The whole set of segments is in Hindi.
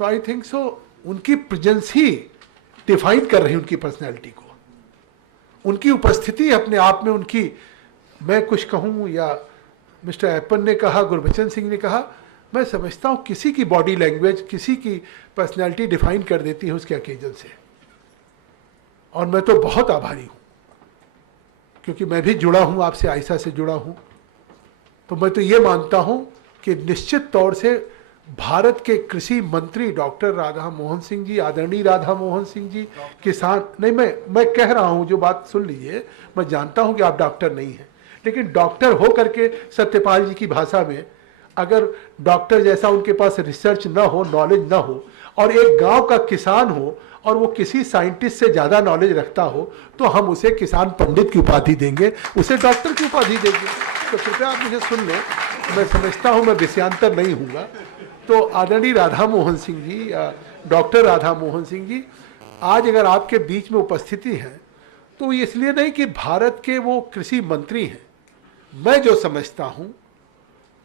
तो आई थिंक सो उनकी प्रेजेंस ही डिफाइन कर रही है उनकी पर्सनैलिटी को, उनकी उपस्थिति अपने आप में उनकी, मैं कुछ कहूँ या मिस्टर एप्पन ने कहा, गुरबचन सिंह ने कहा, मैं समझता हूँ किसी की बॉडी लैंग्वेज किसी की पर्सनैलिटी डिफाइन कर देती है उसके ओकेजन से। और मैं तो बहुत आभारी हूँ क्योंकि मैं भी जुड़ा हूँ आपसे, आयशा से जुड़ा हूँ। तो मैं तो ये मानता हूँ कि निश्चित तौर से भारत के कृषि मंत्री डॉक्टर राधा मोहन सिंह जी, आदरणीय राधा मोहन सिंह जी, किसान नहीं, मैं कह रहा हूँ, जो बात सुन लीजिए, मैं जानता हूँ कि आप डॉक्टर नहीं हैं, लेकिन डॉक्टर हो करके सत्यपाल जी की भाषा में अगर डॉक्टर जैसा उनके पास रिसर्च ना हो, नॉलेज ना हो, और एक गांव का किसान हो और वो किसी साइंटिस्ट से ज़्यादा नॉलेज रखता हो, तो हम उसे किसान पंडित की उपाधि देंगे, उसे डॉक्टर की उपाधि देंगे। तो कृपया आप मुझे सुन लें, मैं समझता हूँ मैं विषयांतर नहीं हूँगा। तो आदरणीय राधा मोहन सिंह जी, डॉक्टर राधा मोहन सिंह जी, आज अगर आपके बीच में उपस्थिति है तो इसलिए नहीं कि भारत के वो कृषि मंत्री हैं। मैं जो समझता हूँ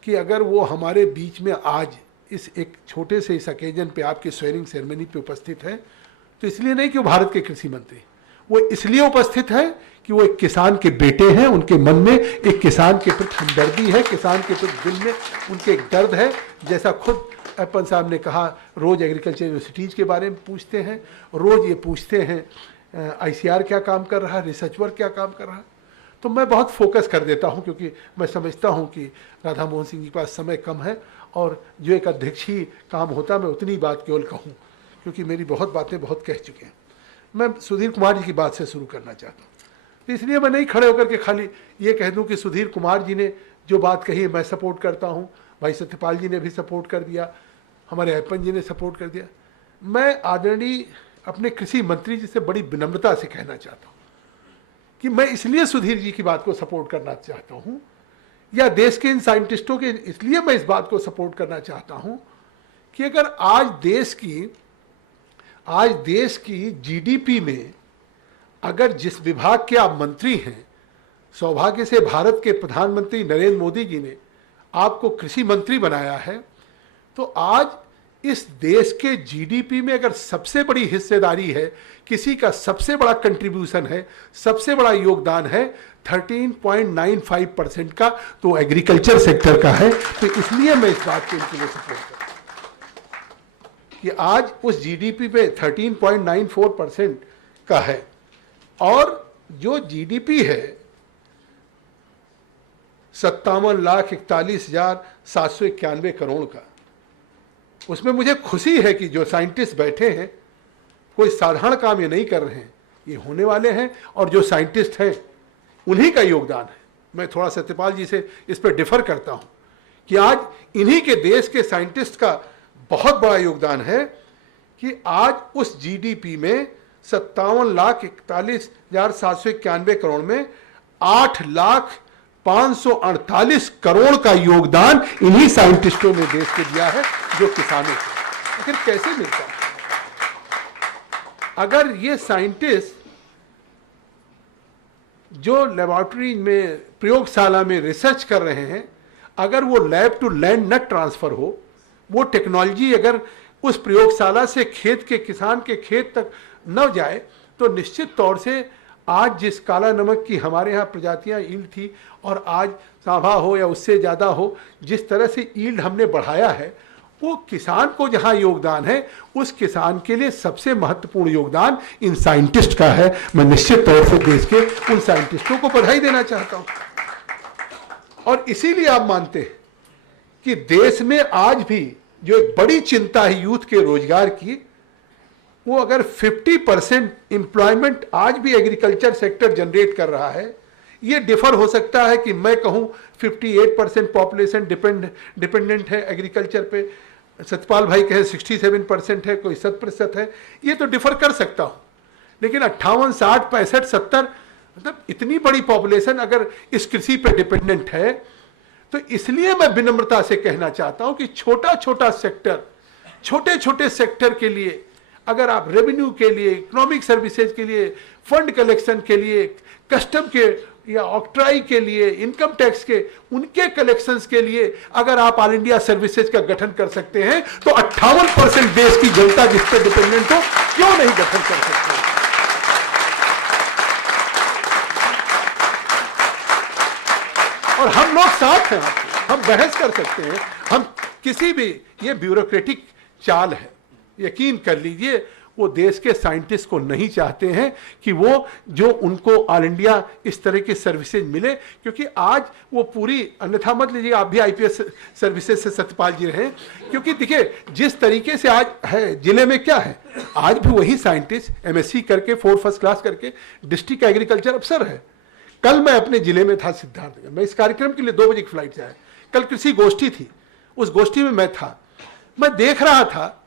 कि अगर वो हमारे बीच में आज इस एक छोटे से इस अकेजन पे आपके स्वेरिंग सेरेमनी पे उपस्थित है, तो इसलिए नहीं कि वो भारत के कृषि मंत्री, वो इसलिए उपस्थित है कि वो एक किसान के बेटे हैं, उनके मन में एक किसान के प्रति हमदर्दी है, किसान के प्रति दिल में उनके एक दर्द है। जैसा खुद एप्पन साहब ने कहा, रोज एग्रीकल्चर यूनिवर्सिटीज के बारे में पूछते हैं, रोज ये पूछते हैं आईसीआर क्या काम कर रहा है, रिसर्च वर्क क्या काम कर रहा है। तो मैं बहुत फोकस कर देता हूं क्योंकि मैं समझता हूं कि राधा मोहन सिंह जी के पास समय कम है और जो एक अध्यक्ष ही काम होता, मैं उतनी बात केवल कहूं क्योंकि मेरी बहुत बातें बहुत कह चुके हैं। मैं सुधीर कुमार जी की बात से शुरू करना चाहता हूँ, तो इसलिए मैं नहीं खड़े होकर के खाली ये कह दूं कि सुधीर कुमार जी ने जो बात कही है मैं सपोर्ट करता हूँ, भाई सत्यपाल जी ने भी सपोर्ट कर दिया, हमारे एप्पन जी ने सपोर्ट कर दिया। मैं आदरणीय अपने कृषि मंत्री जी से बड़ी विनम्रता से कहना चाहता हूँ कि मैं इसलिए सुधीर जी की बात को सपोर्ट करना चाहता हूँ, या देश के इन साइंटिस्टों के इसलिए मैं इस बात को सपोर्ट करना चाहता हूँ कि अगर आज देश की जीडीपी में अगर जिस विभाग के आप मंत्री हैं, सौभाग्य से भारत के प्रधानमंत्री नरेंद्र मोदी जी ने आपको कृषि मंत्री बनाया है, तो आज इस देश के जीडीपी में अगर सबसे बड़ी हिस्सेदारी है, किसी का सबसे बड़ा कंट्रीब्यूशन है, सबसे बड़ा योगदान है 13.95% का, तो एग्रीकल्चर सेक्टर का है। तो इसलिए मैं इस बात को इनके लिए सपोर्ट करता हूं कि आज उस जीडीपी पे 13.94% का है, और जो जीडीपी है 57,41,791 करोड़ का, उसमें मुझे खुशी है कि जो साइंटिस्ट बैठे हैं कोई साधारण काम ये नहीं कर रहे हैं, ये होने वाले हैं, और जो साइंटिस्ट हैं उन्हीं का योगदान है। मैं थोड़ा सत्यपाल जी से इस पर डिफर करता हूं कि आज इन्हीं के देश के साइंटिस्ट का बहुत बड़ा योगदान है कि आज उस जीडीपी में 57,41,791 करोड़ में 8,548 करोड़ का योगदान इन्हीं साइंटिस्टों ने देश को दिया है जो किसानों को। आखिर कैसे मिलता है? अगर ये साइंटिस्ट जो लेबोरेटरी में, प्रयोगशाला में रिसर्च कर रहे हैं, अगर वो लैब टू लैंड न ट्रांसफर हो, वो टेक्नोलॉजी अगर उस प्रयोगशाला से खेत के किसान के खेत तक न जाए, तो निश्चित तौर से आज जिस काला नमक की हमारे यहाँ प्रजातियाँ ईल्ड थी, और आज सांभा हो या उससे ज़्यादा हो, जिस तरह से ईल्ड हमने बढ़ाया है, वो किसान को जहाँ योगदान है, उस किसान के लिए सबसे महत्वपूर्ण योगदान इन साइंटिस्ट का है। मैं निश्चित तौर से देश के उन साइंटिस्टों को बधाई देना चाहता हूँ। और इसीलिए आप मानते हैं कि देश में आज भी जो एक बड़ी चिंता है यूथ के रोजगार की, वो अगर 50% एम्प्लॉयमेंट आज भी एग्रीकल्चर सेक्टर जनरेट कर रहा है, ये डिफर हो सकता है कि मैं कहूँ 58% पॉपुलेशन डिपेंडेंट है एग्रीकल्चर पे, सतपाल भाई कहे 67% है, कोई 7% है, ये तो डिफर कर सकता हूँ, लेकिन 58, 60, 65, 70 मतलब इतनी बड़ी पॉपुलेशन अगर इस कृषि पे डिपेंडेंट है, तो इसलिए मैं विनम्रता से कहना चाहता हूँ कि छोटा छोटा सेक्टर, छोटे छोटे सेक्टर के लिए अगर आप रेवेन्यू के लिए, इकोनॉमिक सर्विसेज के लिए, फंड कलेक्शन के लिए, कस्टम के या ऑक्ट्राई के लिए, इनकम टैक्स के, उनके कलेक्शंस के लिए अगर आप ऑल इंडिया सर्विसेज का गठन कर सकते हैं तो 58% देश की जनता जिस पर डिपेंडेंट हो क्यों नहीं गठन कर सकते? और हम लोग साथ हैं, हम बहस कर सकते हैं, हम किसी भी, ये ब्यूरोक्रेटिक चाल है, यकीन कर लीजिए वो देश के साइंटिस्ट को नहीं चाहते हैं कि वो जो उनको ऑल इंडिया इस तरह की सर्विसेज मिले, क्योंकि आज वो पूरी, अन्यथा मत लीजिए आप भी आईपीएस सर्विसेज से सत्यपाल जी रहे, क्योंकि देखिए जिस तरीके से आज है जिले में क्या है, आज भी वही साइंटिस्ट एमएससी करके 4 फर्स्ट क्लास करके डिस्ट्रिक्ट एग्रीकल्चर अफसर है। कल मैं अपने जिले में था सिद्धार्थनगर, मैं इस कार्यक्रम के लिए 2 बजे की फ्लाइट से आया, कल कृषि गोष्ठी थी, उस गोष्ठी में मैं था, मैं देख रहा था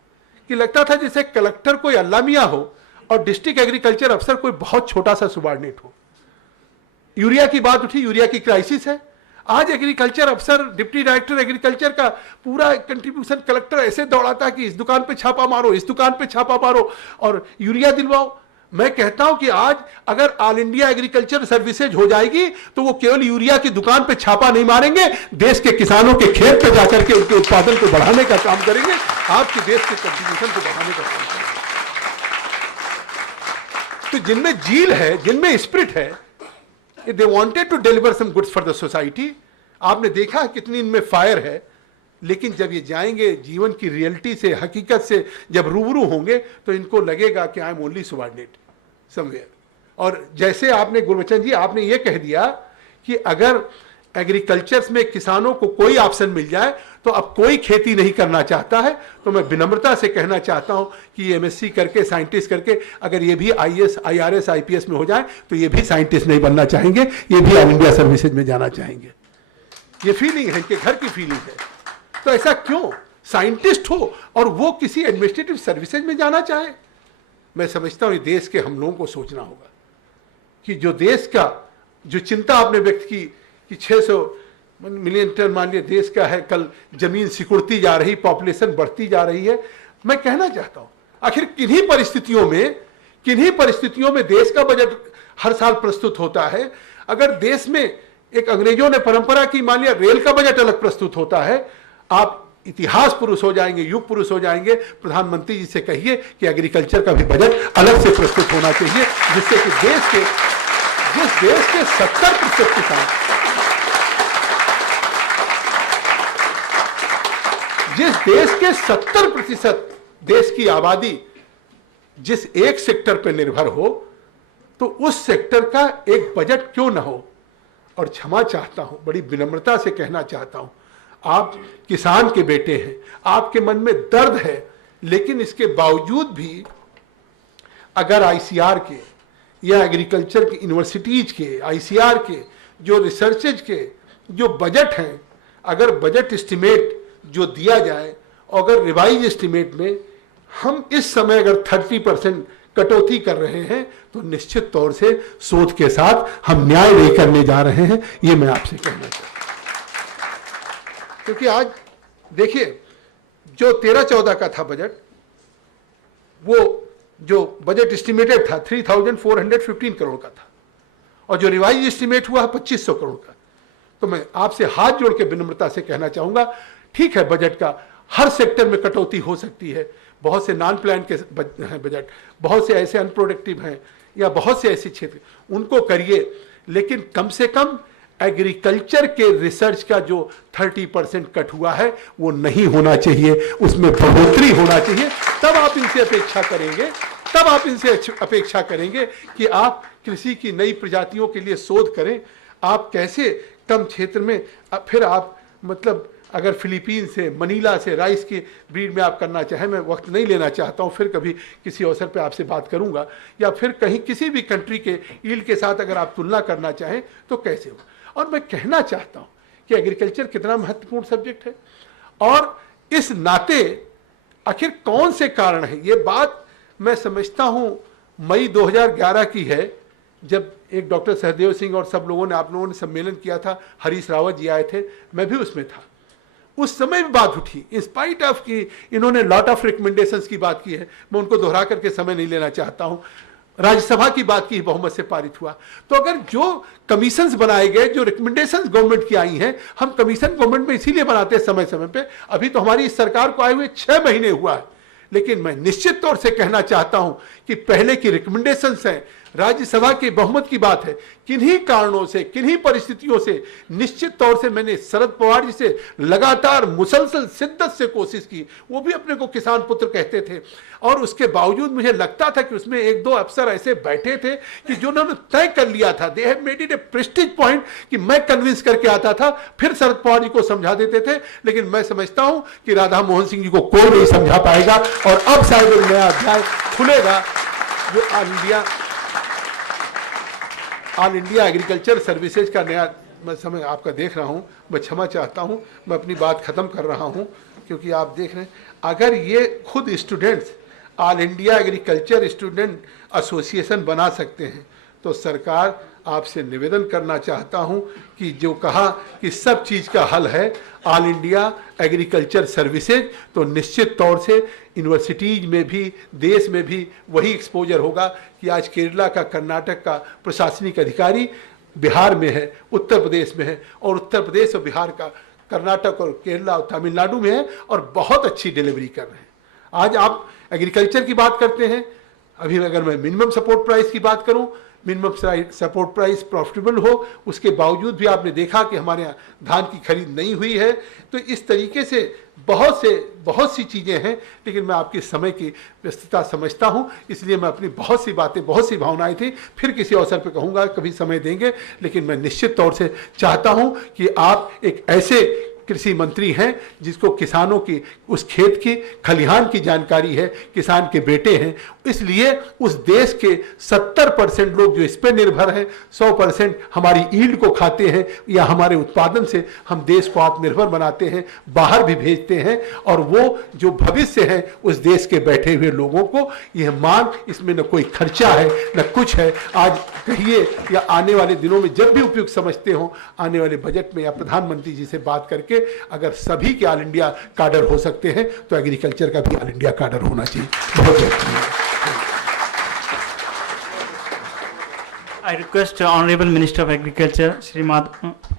कि लगता था जैसे कलेक्टर कोई अल्लाह मियां हो और डिस्ट्रिक्ट एग्रीकल्चर अफसर कोई बहुत छोटा सा सुबार्डिनेट हो। यूरिया की बात उठी, यूरिया की क्राइसिस है, आज एग्रीकल्चर अफसर, डिप्टी डायरेक्टर एग्रीकल्चर का पूरा कंट्रीब्यूशन कलेक्टर ऐसे दौड़ाता है कि इस दुकान पे छापा मारो, इस दुकान पे छापा मारो और यूरिया दिलवाओ। मैं कहता हूं कि आज अगर ऑल इंडिया एग्रीकल्चर सर्विसेज हो जाएगी तो वो केवल यूरिया की दुकान पे छापा नहीं मारेंगे, देश के किसानों के खेत पे जाकर के उनके उत्पादन को बढ़ाने का काम करेंगे, आपके देश के कंट्रीब्यूशन को बढ़ाने का काम करेंगे। तो जिनमें जील है, जिनमें स्पिरिट है, they wanted to deliver some goods for the society. आपने देखा कितनी इनमें फायर है, लेकिन जब ये जाएंगे जीवन की रियलिटी से, हकीकत से जब रूबरू होंगे तो इनको लगेगा कि I am only subordinate somewhere. और जैसे आपने गुरबचन जी आपने ये कह दिया कि अगर एग्रीकल्चर में किसानों को कोई ऑप्शन मिल जाए तो अब कोई खेती नहीं करना चाहता है, तो मैं विनम्रता से कहना चाहता हूं कि एमएससी करके, साइंटिस्ट करके अगर ये भी आईएएस, आईआरएस, आईपीएस में हो जाए तो ये भी साइंटिस्ट नहीं बनना चाहेंगे, ये भी ऑल इंडिया सर्विसेज में जाना चाहेंगे। ये फीलिंग है, इनके घर की फीलिंग है। तो ऐसा क्यों? साइंटिस्ट हो और वो किसी एडमिनिस्ट्रेटिव सर्विसेज में जाना चाहे। मैं समझता हूं देश के हम लोगों को सोचना होगा कि जो देश का जो चिंता आपने व्यक्त की कि 600 मिलियन टन मान लिया देश का है, कल जमीन सिकुड़ती जा रही, पॉपुलेशन बढ़ती जा रही है। मैं कहना चाहता हूं आखिर किन्हीं परिस्थितियों में देश का बजट हर साल प्रस्तुत होता है। अगर देश में एक अंग्रेजों ने परंपरा की, मान लिया रेल का बजट अलग प्रस्तुत होता है, आप इतिहास पुरुष हो जाएंगे, युग पुरुष हो जाएंगे, प्रधानमंत्री जी से कहिए कि एग्रीकल्चर का भी बजट अलग से प्रस्तुत होना चाहिए, जिससे कि जिस देश के 70% किसान, जिस देश के 70% देश की आबादी जिस एक सेक्टर पर निर्भर हो, तो उस सेक्टर का एक बजट क्यों ना हो। और क्षमा चाहता हूं, बड़ी विनम्रता से कहना चाहता हूं, आप किसान के बेटे हैं, आपके मन में दर्द है, लेकिन इसके बावजूद भी अगर आईसीआर के या एग्रीकल्चर की यूनिवर्सिटीज के, आईसीआर के जो रिसर्चेज के जो बजट हैं, अगर बजट एस्टिमेट जो दिया जाए और अगर रिवाइज एस्टिमेट में हम इस समय अगर 30% कटौती कर रहे हैं तो निश्चित तौर से सोच के साथ हम न्याय नहीं करने जा रहे हैं, ये मैं आपसे कहना चाहता हूं। क्योंकि आज देखिए जो 13-14 का था बजट, वो जो बजट एस्टिमेटेड था 3415 करोड़ का था, और जो रिवाइज एस्टिमेट हुआ 2500 करोड़ का। तो मैं आपसे हाथ जोड़ के विनम्रता से कहना चाहूंगा, ठीक है बजट का हर सेक्टर में कटौती हो सकती है, बहुत से नॉन प्लान के हैं बजट, बहुत से ऐसे अनप्रोडक्टिव हैं या बहुत से ऐसे क्षेत्र, उनको करिए, लेकिन कम से कम एग्रीकल्चर के रिसर्च का जो 30% कट हुआ है वो नहीं होना चाहिए, उसमें बढ़ोतरी होना चाहिए। तब आप इनसे अपेक्षा करेंगे कि आप कृषि की नई प्रजातियों के लिए शोध करें, आप कैसे कम क्षेत्र में, फिर आप मतलब अगर फिलीपीन से, मनीला से राइस की ब्रीड में आप करना चाहें, मैं वक्त नहीं लेना चाहता हूं, फिर कभी किसी अवसर पे आपसे बात करूंगा, या फिर कहीं किसी भी कंट्री के ईल्ड के साथ अगर आप तुलना करना चाहें तो कैसे हो। और मैं कहना चाहता हूं कि एग्रीकल्चर कितना महत्वपूर्ण सब्जेक्ट है, और इस नाते आखिर कौन से कारण है, ये बात मैं समझता हूं मई 2011 की है, जब एक डॉक्टर सहदेव सिंह और सब लोगों ने, आप लोगों ने सम्मेलन किया था, हरीश रावत जी आए थे, मैं भी उसमें था। उस समय भी बात उठी, इंस्पाइट ऑफ कि इन्होंने लॉट ऑफ रिकमेंडेशंस की बात की है, मैं उनको दोहरा करके समय नहीं लेना चाहता हूं। राज्यसभा की बात की बहुमत से पारित हुआ। तो अगर जो कमीशंस बनाए गए, जो रिकमेंडेशंस गवर्नमेंट की आई हैं, हम कमीशन गवर्नमेंट में इसीलिए बनाते हैं समय समय पे। अभी तो हमारी इस सरकार को आए हुए 6 महीने हुआ है, लेकिन मैं निश्चित तौर से कहना चाहता हूं कि पहले की रिकमेंडेशंस हैं, राज्यसभा की बहुमत की बात है, किन्हीं कारणों से, किन्हीं परिस्थितियों से निश्चित तौर से मैंने शरद पवार जी से लगातार मुसलसल शिद्दत से कोशिश की। वो भी अपने को किसान पुत्र कहते थे, और उसके बावजूद मुझे लगता था कि उसमें 1-2 अफसर ऐसे बैठे थे कि जो उन्होंने तय कर लिया था, they have made it A Prestige point, कि मैं कन्विंस करके आता था, फिर शरद पवार जी को समझा देते थे। लेकिन मैं समझता हूं कि राधा मोहन सिंह जी को कोई नहीं समझा पाएगा, और अब शायद एक नया अध्याय खुलेगा जो ऑल इंडिया एग्रीकल्चर सर्विसेज का नया। मैं समय आपका देख रहा हूं, मैं क्षमा चाहता हूं, मैं अपनी बात खत्म कर रहा हूं, क्योंकि आप देख रहे हैं अगर ये खुद students all India agriculture student association बना सकते हैं, तो सरकार आपसे निवेदन करना चाहता हूं कि जो कहा कि सब चीज़ का हल है ऑल इंडिया एग्रीकल्चर सर्विसेज, तो निश्चित तौर से यूनिवर्सिटीज में भी, देश में भी वही एक्सपोजर होगा कि आज केरला का, कर्नाटक का प्रशासनिक अधिकारी बिहार में है, उत्तर प्रदेश में है, और उत्तर प्रदेश और बिहार का कर्नाटक और केरला और तमिलनाडु में है, और बहुत अच्छी डिलीवरी कर रहे हैं। आज आप एग्रीकल्चर की बात करते हैं, अभी अगर मैं मिनिमम सपोर्ट प्राइस की बात करूं, मिनिमम सपोर्ट प्राइस प्रॉफिटेबल हो, उसके बावजूद भी आपने देखा कि हमारे यहाँ धान की खरीद नहीं हुई है। तो इस तरीके से बहुत सी चीज़ें हैं, लेकिन मैं आपके समय की व्यस्तता समझता हूँ, इसलिए मैं अपनी बहुत सी बातें, बहुत सी भावनाएं थी, फिर किसी अवसर पे कहूँगा, कभी समय देंगे। लेकिन मैं निश्चित तौर से चाहता हूँ कि आप एक ऐसे कृषि मंत्री हैं जिसको किसानों की, उस खेत की, खलिहान की जानकारी है, किसान के बेटे हैं, इसलिए उस देश के 70% लोग जो इस पर निर्भर हैं, 100% हमारी ईल्ड को खाते हैं या हमारे उत्पादन से हम देश को आत्मनिर्भर बनाते हैं, बाहर भी भेजते हैं, और वो जो भविष्य है उस देश के बैठे हुए लोगों को यह मांग, इसमें न कोई खर्चा है न कुछ है। आज कहिए या आने वाले दिनों में जब भी उपयुक्त समझते हो, आने वाले बजट में या प्रधानमंत्री जी से बात करके अगर सभी के ऑल इंडिया कार्डर हो सकते हैं, तो एग्रीकल्चर का भी ऑल इंडिया कार्डर होना चाहिए। बहुत बहुत I request Honorable Minister of Agriculture, Srimad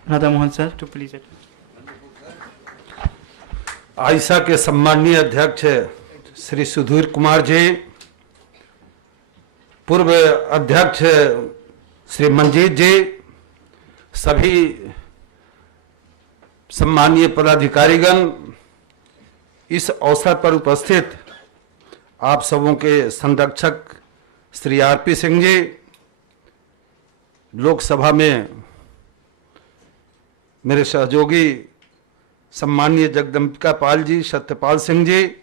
Radha Mohan sir, to please it. आयसा के सम्माननीय अध्यक्ष श्री सुधीर कुमार जी, पूर्व अध्यक्ष श्री मंजीत जी, सभी सम्माननीय पदाधिकारीगण, इस अवसर पर उपस्थित आप सबों के संरक्षक श्री आरपी सिंह जी, लोकसभा में मेरे सहयोगी सम्माननीय जगदम्बिका पाल जी, सत्यपाल सिंह जी,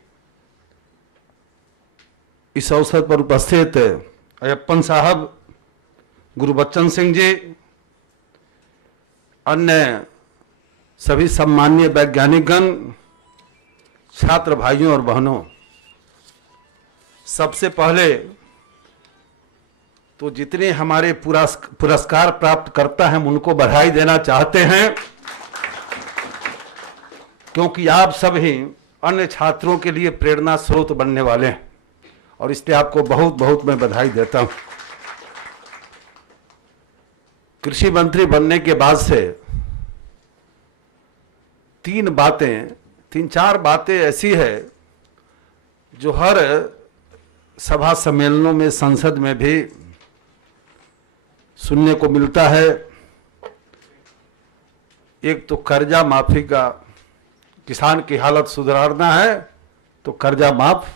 इस अवसर पर उपस्थित अयप्पन साहब, गुरुबच्चन सिंह जी, अन्य सभी सम्माननीय वैज्ञानिकगण, छात्र भाइयों और बहनों, सबसे पहले तो जितने हमारे पुरस्कार प्राप्त करता है, हम उनको बधाई देना चाहते हैं, क्योंकि आप सब ही अन्य छात्रों के लिए प्रेरणा स्रोत बनने वाले हैं, और इसलिए आपको बहुत बहुत मैं बधाई देता हूं। कृषि मंत्री बनने के बाद से 3-4 बातें ऐसी है जो हर सभा सम्मेलनों में, संसद में भी सुनने को मिलता है। एक तो कर्जा माफी का, किसान की हालत सुधारना है तो कर्जा माफ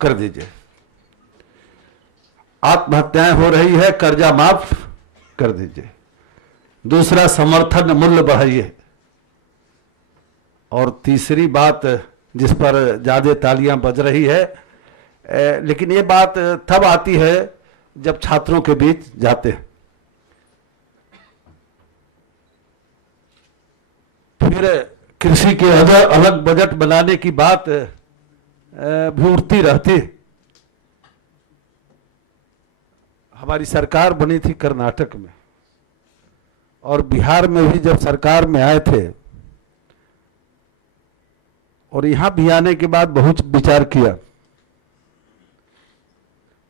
कर दीजिए, आत्महत्याएं हो रही है, कर्जा माफ कर दीजिए। दूसरा, समर्थन मूल्य बढ़ाइए। और तीसरी बात जिस पर ज्यादा तालियां बज रही है, लेकिन ये बात तब आती है जब छात्रों के बीच जाते हैं, फिर कृषि के अलग बजट बनाने की बात भी उठती रहती। हमारी सरकार बनी थी कर्नाटक में, और बिहार में भी जब सरकार में आए थे, और यहां भी आने के बाद बहुत विचार किया,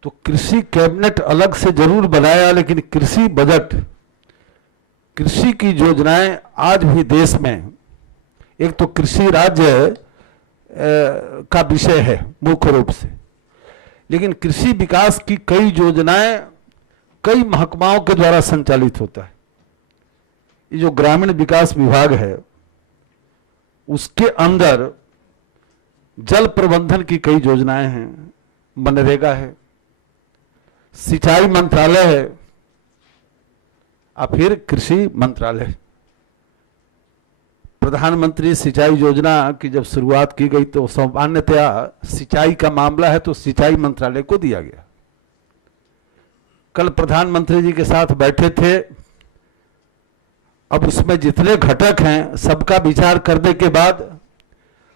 तो कृषि कैबिनेट अलग से जरूर बनाया, लेकिन कृषि बजट, कृषि की योजनाएं आज भी देश में, एक तो कृषि राज्य का विषय है मुख्य रूप से, लेकिन कृषि विकास की कई योजनाएं कई महकमाओं के द्वारा संचालित होता है। ये जो ग्रामीण विकास विभाग है उसके अंदर जल प्रबंधन की कई योजनाएं हैं, मनरेगा है, सिंचाई मंत्रालय है और फिर कृषि मंत्रालय। प्रधानमंत्री सिंचाई योजना की जब शुरुआत की गई तो सामान्यतया सिंचाई का मामला है तो सिंचाई मंत्रालय को दिया गया। कल प्रधानमंत्री जी के साथ बैठे थे, अब उसमें जितने घटक हैं सबका विचार करने के बाद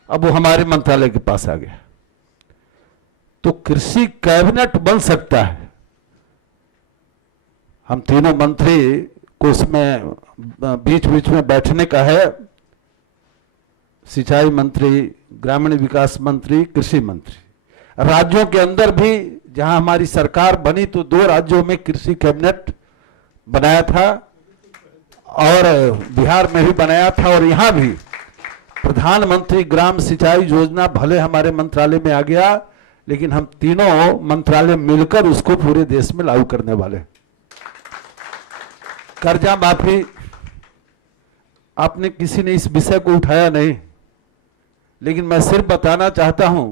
अब वो हमारे मंत्रालय के पास आ गया। तो कृषि कैबिनेट बन सकता है। हम तीनों मंत्री को इसमें बीच बीच में बैठने का है, सिंचाई मंत्री, ग्रामीण विकास मंत्री, कृषि मंत्री। राज्यों के अंदर भी जहां हमारी सरकार बनी तो 2 राज्यों में कृषि कैबिनेट बनाया था और बिहार में भी बनाया था, और यहां भी प्रधानमंत्री ग्राम सिंचाई योजना भले हमारे मंत्रालय में आ गया, लेकिन हम तीनों मंत्रालय मिलकर उसको पूरे देश में लागू करने वाले। कर्जा माफी, आपने किसी ने इस विषय को उठाया नहीं, लेकिन मैं सिर्फ बताना चाहता हूं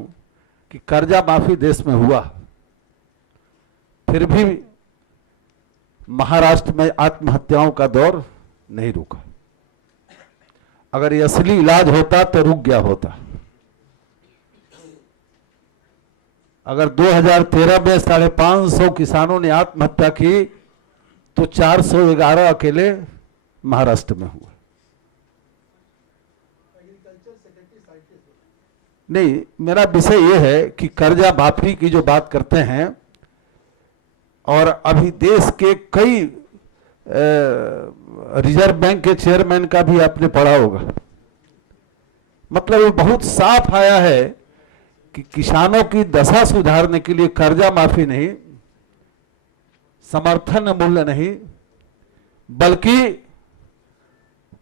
कि कर्जा माफी देश में हुआ, फिर भी महाराष्ट्र में आत्महत्याओं का दौर नहीं रुका। अगर ये असली इलाज होता तो रुक गया होता। अगर 2013 में 550 किसानों ने आत्महत्या की तो 411 अकेले महाराष्ट्र में हुआ। नहीं, मेरा विषय यह है कि कर्जा माफी की जो बात करते हैं, और अभी देश के कई रिजर्व बैंक के चेयरमैन का भी आपने पढ़ा होगा, मतलब ये बहुत साफ आया है कि किसानों की दशा सुधारने के लिए कर्जा माफी नहीं, समर्थन मूल्य नहीं, बल्कि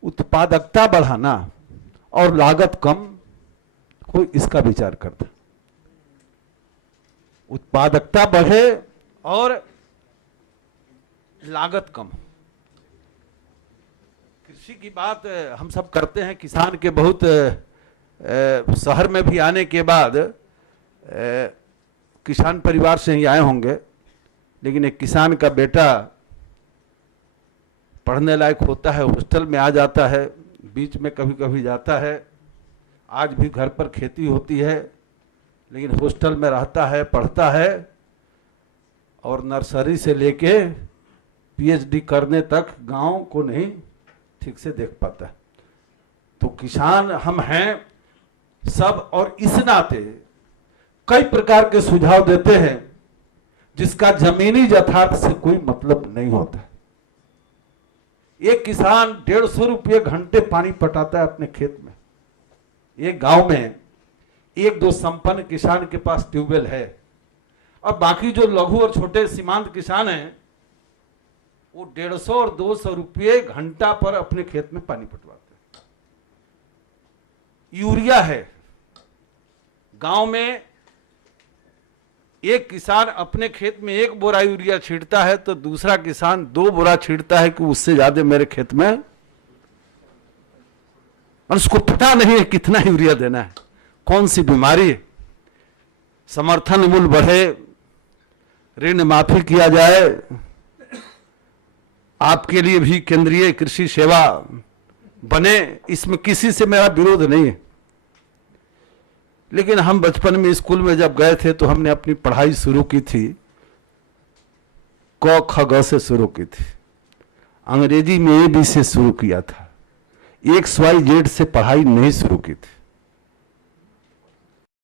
उत्पादकता बढ़ाना और लागत कम हो, इसका विचार करता। उत्पादकता बढ़े और लागत कम। कृषि की बात हम सब करते हैं, किसान के बहुत शहर में भी आने के बाद किसान परिवार से ही आए होंगे, लेकिन एक किसान का बेटा पढ़ने लायक होता है, हॉस्टल में आ जाता है, बीच में कभी कभी जाता है, आज भी घर पर खेती होती है, लेकिन हॉस्टल में रहता है, पढ़ता है, और नर्सरी से लेके पीएचडी करने तक गांव को नहीं ठीक से देख पाता। तो किसान हम हैं सब, और इस नाते कई प्रकार के सुझाव देते हैं जिसका जमीनी यथार्थ से कोई मतलब नहीं होता। एक किसान 150 रुपये घंटे पानी पटाता है अपने खेत में। एक गांव में 1-2 संपन्न किसान के पास ट्यूबवेल है, और बाकी जो लघु और छोटे सीमांत किसान हैं वो 150 और 200 रुपये घंटा पर अपने खेत में पानी पटवाते हैं। यूरिया है, गांव में एक किसान अपने खेत में 1 बोरा यूरिया छींटता है तो दूसरा किसान 2 बोरा छींटता है कि उससे ज्यादा मेरे खेत में, और उसको पता नहीं है कितना यूरिया देना है, कौन सी बीमारी है। समर्थन मूल्य बढ़े, ऋण माफी किया जाए, आपके लिए भी केंद्रीय कृषि सेवा बने, इसमें किसी से मेरा विरोध नहीं है। लेकिन हम बचपन में स्कूल में जब गए थे तो हमने अपनी पढ़ाई शुरू की थी, क ख ग से शुरू की थी, अंग्रेजी में ABC से शुरू किया था, XYZ से पढ़ाई नहीं शुरू की थी।